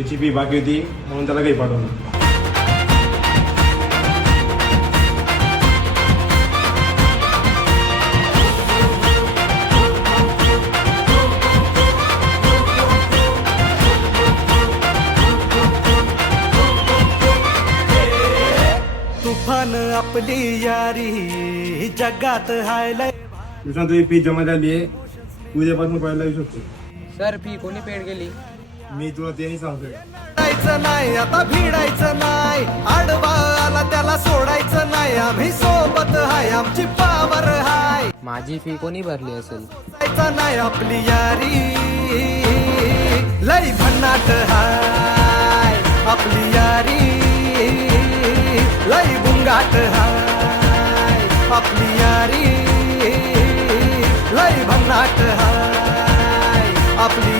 त्याची फी बाकी होती म्हणून त्याला काही पाठवलं. तुफान आपली यारी जगात हायलाय. तुझ्या तुझी फी जमा झाली आहे, उद्यापासून पहिला येऊ शकतो. सर फी कोणी पेड केली? मी तुला ते नाही सांगतोय. लढायचं नाही आता भिडायचं नाही, आडवा आला त्याला सोडायचं नाही. आम्ही सोबत हाय, आमची पावर हाय. माझी फी कोणी भरली असेल? जायचं नाही आपली यारी लई भन्नाट हाय. आपली यारी लई बुंगाट हाय. आपली